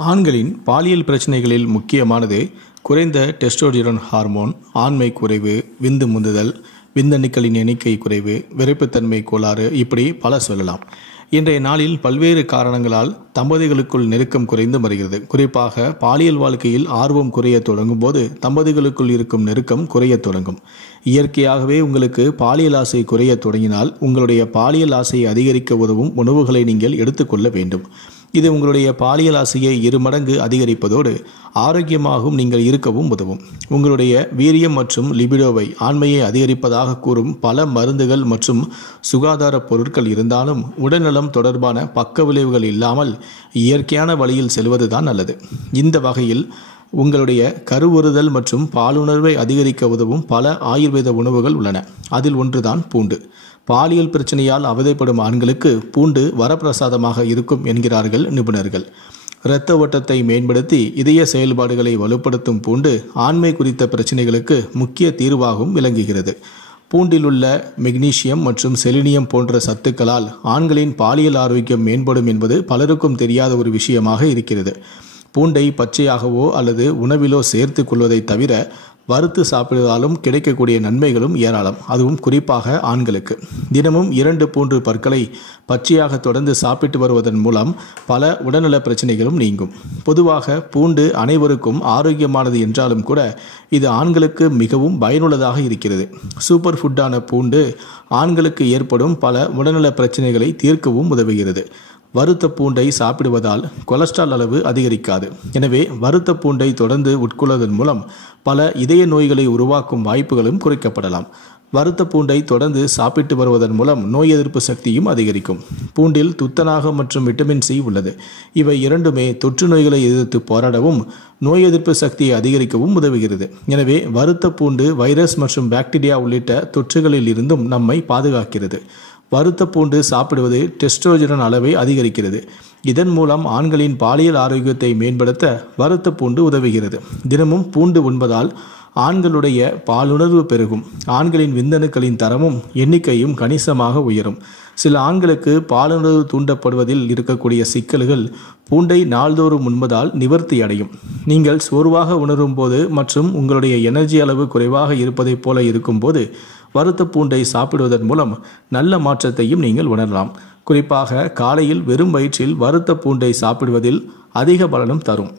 ஆண்களின் பாலியல் பிரச்சனைகளில் முக்கியமானது குறைந்த டெஸ்டோஸ்டிரோன் ஹார்மோன், ஆண்மை குறைவு, விந்து முந்துதல், விந்தணுக்களின் எண்ணிக்கை குறைவு, விரைப்புத்தன்மை கோளாறு, இப்படி பல சொல்லலாம். இன்றைய நாளில் பல்வேறு காரணங்களால் தம்பதிகளுக்குள் நெருக்கம் குறைந்து வருகிறது. குறிப்பாக பாலியல் வாழ்க்கையில் ஆர்வம் குறைய தொடங்கும் போது தம்பதிகளுக்குள் இருக்கும் நெருக்கம் குறைய தொடங்கும். இயற்கையாகவே உங்களுக்கு பாலியல் ஆசை குறைய தொடங்கினால் உங்களுடைய பாலியல் ஆசையை அதிகரிக்க உதவும் உணவுகளை நீங்கள் எடுத்துக்கொள்ள வேண்டும். இது உங்களுடைய பாலியல் ஆசையை 2 மடங்கு அதிகரிப்பதோடு ஆரோக்கியமாகவும் நீங்கள் இருக்கவும் உதவும். உங்களுடைய வீரியம் மற்றும் லிபிடோவை, ஆண்மையை அதிகரிப்பதாக கூறும் பல மருந்துகள் மற்றும் சுகாதார பொருட்கள் இருந்தாலும் உடல்நலம் தொடர்பான பக்க விளைவுகள் இல்லாமல் இயற்கையான வழியில் செல்வதுதான் நல்லது. இந்த வகையில் உங்களுடைய கருவுறுதல் மற்றும் பாலுணர்வை அதிகரிக்க உதவும் பல ஆயுர்வேத உணவுகள் உள்ளன. அதில் ஒன்றுதான் பூண்டு. பாலியல் பிரச்சனையால் அவதைப்படும் ஆண்களுக்கு பூண்டு வரப்பிரசாதமாக இருக்கும் என்கிறார்கள் நிபுணர்கள். இரத்த ஓட்டத்தை மேம்படுத்தி இதய செயல்பாடுகளை வலுப்படுத்தும் பூண்டு ஆண்மை குறித்த பிரச்சனைகளுக்கு முக்கிய தீர்வாகவும் விளங்குகிறது. பூண்டில் உள்ள மெக்னீசியம் மற்றும் செலினியம் போன்ற சத்துக்களால் ஆண்களின் பாலியல் ஆரோக்கியம் மேம்படும் என்பது பலருக்கும் தெரியாத ஒரு விஷயமாக இருக்கிறது. பூண்டை பச்சையாகவோ அல்லது உணவிலோ சேர்த்து கொள்வதை தவிர வறுத்து சாப்பிடுவதாலும் கிடைக்கக்கூடிய நன்மைகளும் ஏராளம். அதுவும் குறிப்பாக ஆண்களுக்கு. தினமும் 2 பற்களை பச்சையாக தொடர்ந்து சாப்பிட்டு வருவதன் மூலம் பல உடல்நல பிரச்சனைகளும் நீங்கும். பொதுவாக பூண்டு அனைவருக்கும் ஆரோக்கியமானது என்றாலும் கூட இது ஆண்களுக்கு மிகவும் பயனுள்ளதாக இருக்கிறது. சூப்பர் ஃபுட்டான பூண்டு ஆண்களுக்கு ஏற்படும் பல உடல்நல பிரச்சனைகளை தீர்க்கவும் உதவுகிறது. வறுத்த பூண்டை சாப்பிடுவதால் கொலஸ்ட்ரால் அளவு அதிகரிக்காது. எனவே வறுத்த பூண்டை தொடர்ந்து உட்கொள்வதன் மூலம் பல இதய நோய்களை உருவாக்கும் வாய்ப்புகளும் குறைக்கப்படலாம். வறுத்த பூண்டை தொடர்ந்து சாப்பிட்டு வருவதன் மூலம் நோய் எதிர்ப்பு சக்தியும் அதிகரிக்கும். பூண்டில் துத்தநாகம் மற்றும் விட்டமின் சி உள்ளது. இவை இரண்டுமே தொற்று நோய்களை எதிர்த்து போராடவும் நோய் எதிர்ப்பு சக்தியை அதிகரிக்கவும் உதவுகிறது. எனவே வறுத்த பூண்டு வைரஸ் மற்றும் பாக்டீரியா உள்ளிட்ட தொற்றுகளில் இருந்தும் நம்மை பாதுகாக்கிறது. வறுத்த பூண்டு சாப்பிடுவது டெஸ்டோஸ்டிரோன் அளவை அதிகரிக்கிறது. இதன் மூலம் ஆண்களின் பாலியல் ஆரோக்கியத்தை மேம்படுத்த வறுத்த பூண்டு உதவுகிறது. தினமும் பூண்டு உண்பதால் ஆண்களுடைய பாலுணர்வு பெருகும். ஆண்களின் விந்தணுக்களின் தரமும் எண்ணிக்கையும் கணிசமாக உயரும். சில ஆண்களுக்கு பாலுணர்வு தூண்டப்படுவதில் இருக்கக்கூடிய சிக்கல்கள் பூண்டை நாள்தோறும் உண்பதால் நிவர்த்தி அடையும். நீங்கள் சோர்வாக உணரும் போது மற்றும் உங்களுடைய எனர்ஜி அளவு குறைவாக இருப்பதைப் போல இருக்கும்போது வறுத்த பூண்டை சாப்பிடுவதன் மூலம் நல்ல மாற்றத்தையும் நீங்கள் உணரலாம். குறிப்பாக காலையில் வெறும் வயிற்றில் வறுத்த பூண்டை சாப்பிடுவதில் அதிக பலனும் தரும்.